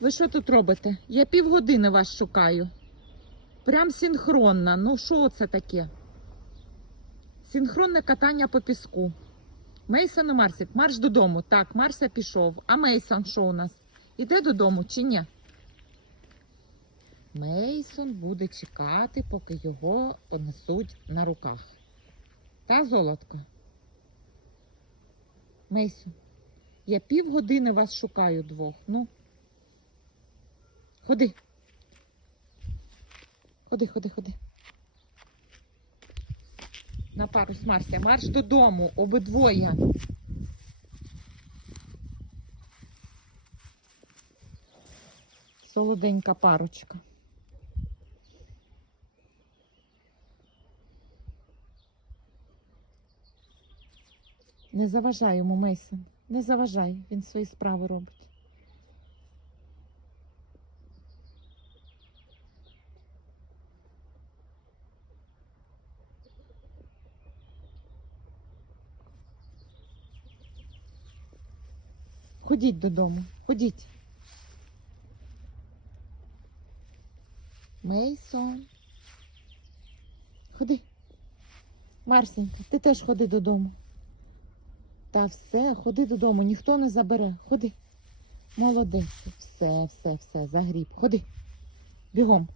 Ви що тут робите? Я півгодини вас шукаю. Прям синхронно. Ну, що це таке? Синхронне катання по піску. Мейсон і Марсик, марш додому. Так, Марся пішов. А Мейсон що у нас? Іде додому чи ні? Мейсон буде чекати, поки його понесуть на руках. Та золотко? Мейсон, я півгодини вас шукаю двох. Ну. Ходи. Ходи, ходи, ходи. На парус Марся. Марш додому, обидвоє. Солоденька парочка. Не заважай йому, Мейсон. Не заважай, він свої справи робить. Ходіть додому, ходіть. Мейсон. Ходи. Марсенька, ти теж ходи додому. Та все, ходи додому, ніхто не забере. Ходи. Молодець. Все, все, все, загріб. Ходи. Бігом.